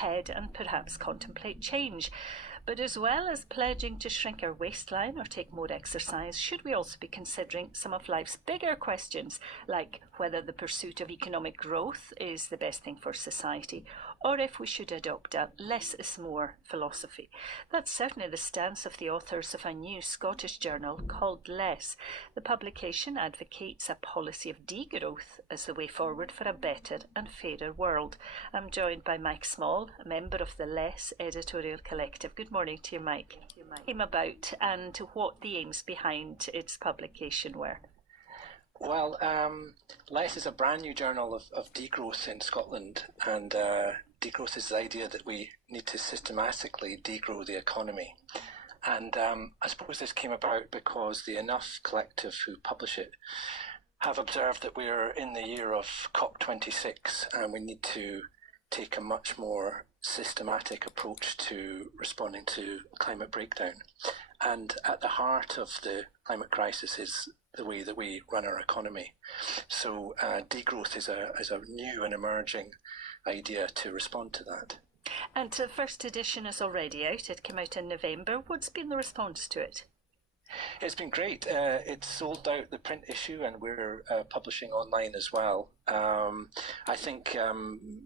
ahead and perhaps contemplate change. But as well as pledging to shrink our waistline or take more exercise, should we also be considering some of life's bigger questions, like whether the pursuit of economic growth is the best thing for society, or if we should adopt a less is more philosophy? That's certainly the stance of the authors of a new Scottish journal called Less. The publication advocates a policy of degrowth as the way forward for a better and fairer world. I'm joined by Mike Small, a member of the Less editorial collective. Good morning to you, Mike. Came about and what the aims behind its publication were. Well, Less is a brand new journal of degrowth in Scotland, and degrowth is the idea that we need to systematically degrow the economy. And I suppose this came about because the Enough Collective, who publish it, have observed that we're in the year of COP26 and we need to take a much more systematic approach to responding to climate breakdown. And at the heart of the climate crisis is the way that we run our economy. So degrowth is a new and emerging idea to respond to that. And the first edition is already out. It came out in November. What's been the response to it? It's been great. It's sold out the print issue, and we're publishing online as well. I think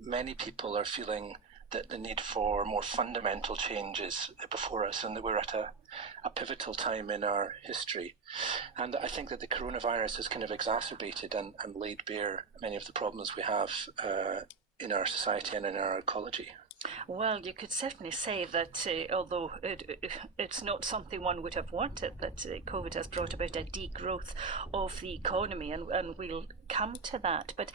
many people are feeling that the need for more fundamental changes before us, and that we're at a pivotal time in our history. And I think that the coronavirus has kind of exacerbated and laid bare many of the problems we have in our society and in our ecology. Well, you could certainly say that although it's not something one would have wanted, that COVID has brought about a degrowth of the economy, and we'll come to that. But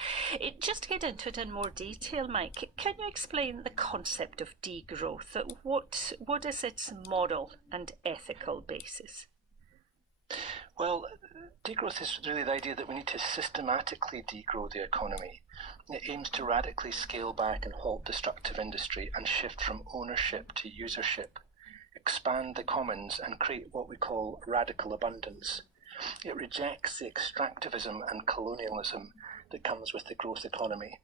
just to get into it in more detail, Mike, can you explain the concept of degrowth? What is its moral and ethical basis? Well, degrowth is really the idea that we need to systematically degrow the economy. It aims to radically scale back and halt destructive industry and shift from ownership to usership, expand the commons and create what we call radical abundance. It rejects the extractivism and colonialism that comes with the growth economy.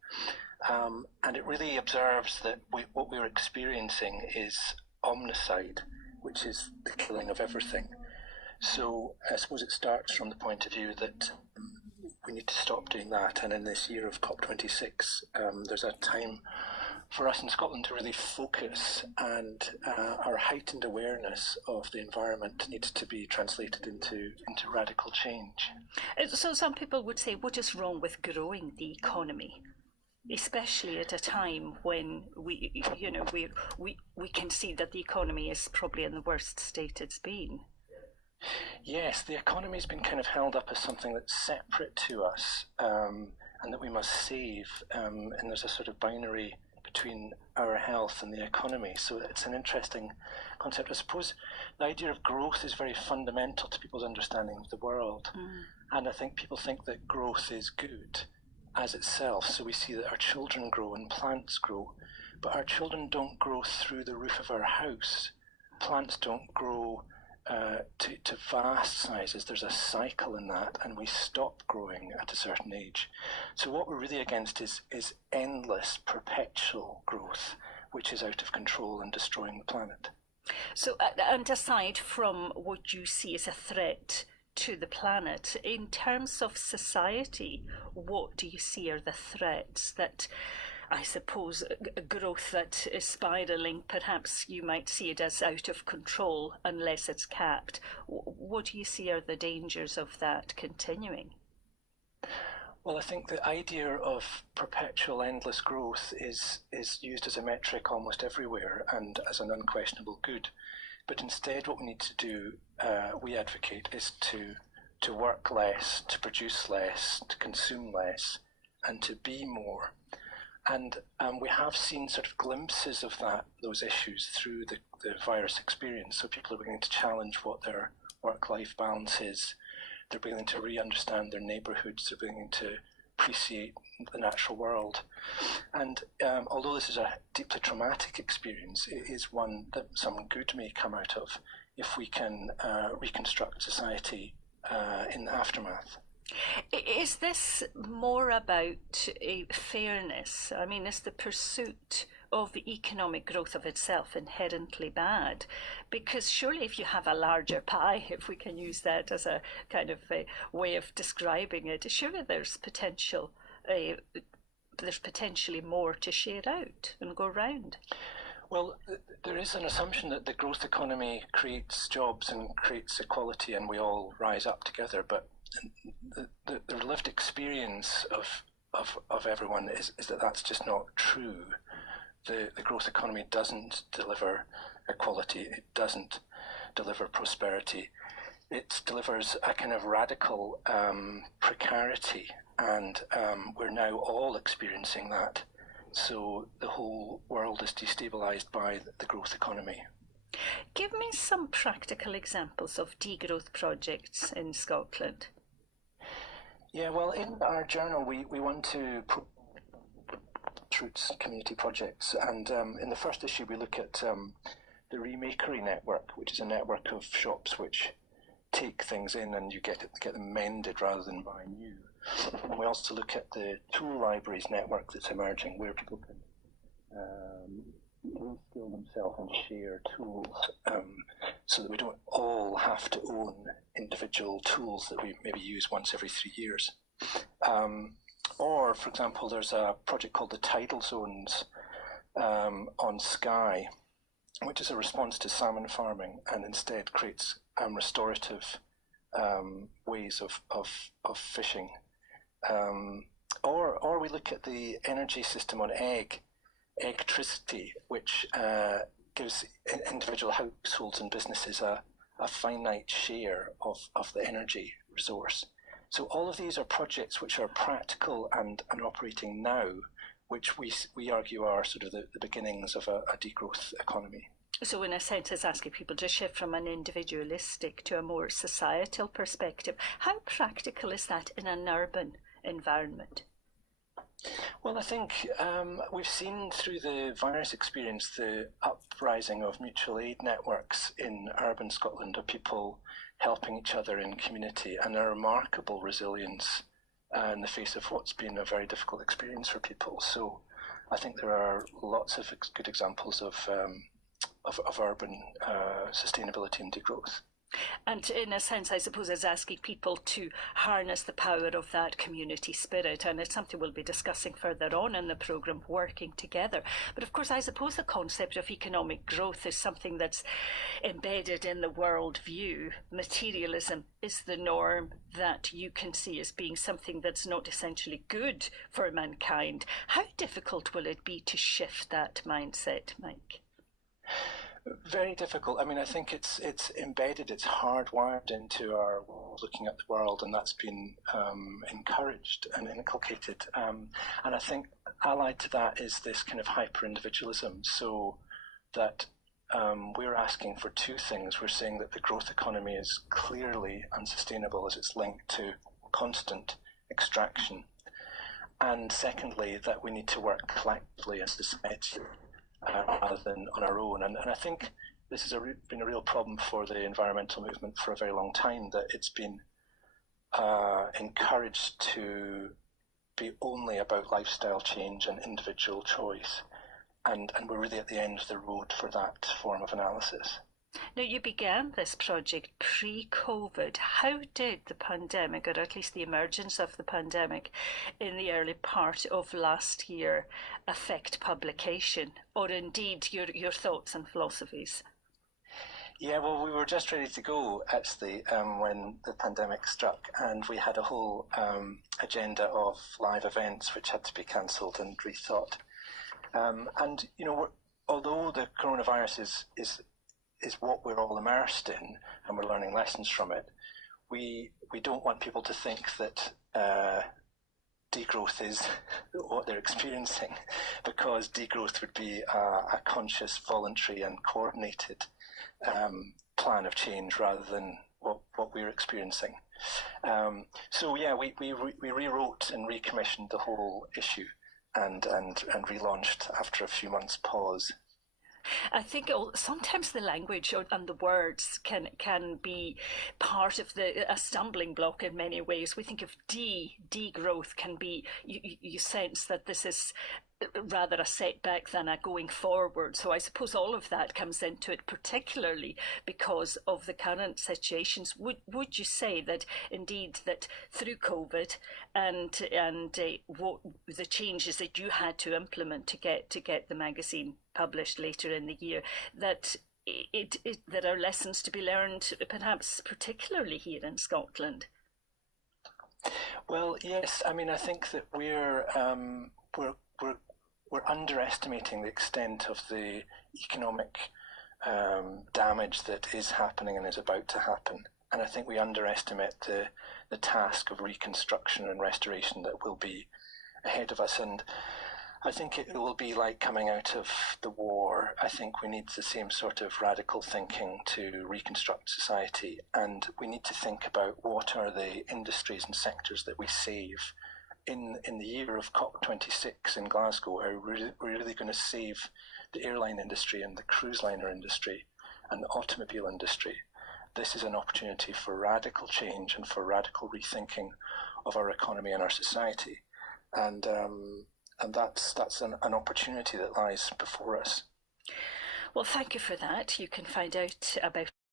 And it really observes that what we're experiencing is omnicide, which is the killing of everything. So I suppose it starts from the point of view that we need to stop doing that, and in this year of COP26 there's a time for us in Scotland to really focus, and our heightened awareness of the environment needs to be translated into radical change. So some people would say, what is wrong with growing the economy? Especially at a time when we can see that the economy is probably in the worst state it's been. Yes, the economy's been kind of held up as something that's separate to us, and that we must save, and there's a sort of binary between our health and the economy. So it's an interesting concept. I suppose the idea of growth is very fundamental to people's understanding of the world, and I think people think that growth is good as itself. So we see that our children grow and plants grow, but our children don't grow through the roof of our house. Plants don't grow to vast sizes. There's a cycle in that, and we stop growing at a certain age. So what we're really against is endless, perpetual growth, which is out of control and destroying the planet. So, and aside from what you see as a threat to the planet, in terms of society, what do you see are the threats that, I suppose, growth that is spiralling, perhaps you might see it as out of control unless it's capped? What do you see are the dangers of that continuing? Well, I think the idea of perpetual endless growth is used as a metric almost everywhere and as an unquestionable good. But instead what we need to do, we advocate, is to work less, to produce less, to consume less, and to be more. And we have seen sort of glimpses of those issues through the virus experience. So people are beginning to challenge what their work-life balance is. They're beginning to re-understand their neighbourhoods. They're beginning to appreciate the natural world. And although this is a deeply traumatic experience, it is one that some good may come out of if we can reconstruct society in the aftermath. Is this more about a fairness? I mean, is the pursuit of economic growth of itself inherently bad? Because surely if you have a larger pie, if we can use that as a kind of a way of describing it, surely there's potentially more to share out and go round. Well, there is an assumption that the growth economy creates jobs and creates equality, and we all rise up together. But the lived experience of everyone is that that's just not true. The growth economy doesn't deliver equality. It doesn't deliver prosperity. It delivers a kind of radical precarity, and we're now all experiencing that. So the whole world is destabilised by the growth economy. Give me some practical examples of degrowth projects in Scotland. Yeah, well, in our journal, we want to grassroots community projects, and in the first issue we look at the Remakery network, which is a network of shops which take things in and you get them mended rather than buy new. And we also look at the tool libraries network that's emerging, where people can reskill themselves and share tools, so that we don't all have to own individual tools that we maybe use once every 3 years. Or, for example, there's a project called the Tidal Zones on Skye, which is a response to salmon farming and instead creates restorative ways of fishing. Or we look at the energy system on eggtricity, which gives individual households and businesses a finite share of the energy resource. So all of these are projects which are practical and operating now, which we argue are sort of the beginnings of a degrowth economy. So in a sense, it's asking people to shift from an individualistic to a more societal perspective. How practical is that in an urban environment? Well, I think we've seen through the virus experience the uprising of mutual aid networks in urban Scotland, of people helping each other in community, and a remarkable resilience in the face of what's been a very difficult experience for people. So I think there are lots of good examples of urban sustainability and degrowth. And in a sense, I suppose, it's asking people to harness the power of that community spirit, and it's something we'll be discussing further on in the programme, working together. But of course, I suppose the concept of economic growth is something that's embedded in the world view. Materialism is the norm that you can see as being something that's not essentially good for mankind. How difficult will it be to shift that mindset, Mike? Very difficult. I mean, I think it's embedded, it's hardwired into our looking at the world, and that's been encouraged and inculcated. And I think allied to that is this kind of hyper-individualism, so that we're asking for two things. We're saying that the growth economy is clearly unsustainable as it's linked to constant extraction. And secondly, that we need to work collectively as a society rather than on our own. And I think this has been a real problem for the environmental movement for a very long time, that it's been encouraged to be only about lifestyle change and individual choice. And we're really at the end of the road for that form of analysis. Now, you began this project pre-COVID. How did the pandemic, or at least the emergence of the pandemic in the early part of last year, affect publication, or indeed your thoughts and philosophies? Yeah, well, we were just ready to go, actually, when the pandemic struck, and we had a whole agenda of live events which had to be cancelled and rethought. And, you know, although the coronavirus is what we're all immersed in, and we're learning lessons from it, we don't want people to think that degrowth is what they're experiencing, because degrowth would be a conscious, voluntary and coordinated plan of change rather than what we're experiencing. So yeah, we rewrote and recommissioned the whole issue and relaunched after a few months' pause. I think sometimes the language and the words can be part of a stumbling block in many ways. We think of degrowth can be, you sense that this is rather a setback than a going forward. So I suppose all of that comes into it, particularly because of the current situations. Would you say that indeed that through COVID and what the changes that you had to implement to get the magazine published later in the year, that there are lessons to be learned, perhaps particularly here in Scotland? Well, yes. I mean, I think that we're we're we're underestimating the extent of the economic damage that is happening and is about to happen. And I think we underestimate the task of reconstruction and restoration that will be ahead of us. And I think it will be like coming out of the war. I think we need the same sort of radical thinking to reconstruct society, and we need to think about what are the industries and sectors that we save in the year of COP26 in Glasgow. Are we really going to save the airline industry and the cruise liner industry and the automobile industry? This is an opportunity for radical change and for radical rethinking of our economy and our society. And that's an opportunity that lies before us. Well, thank you for that. You can find out about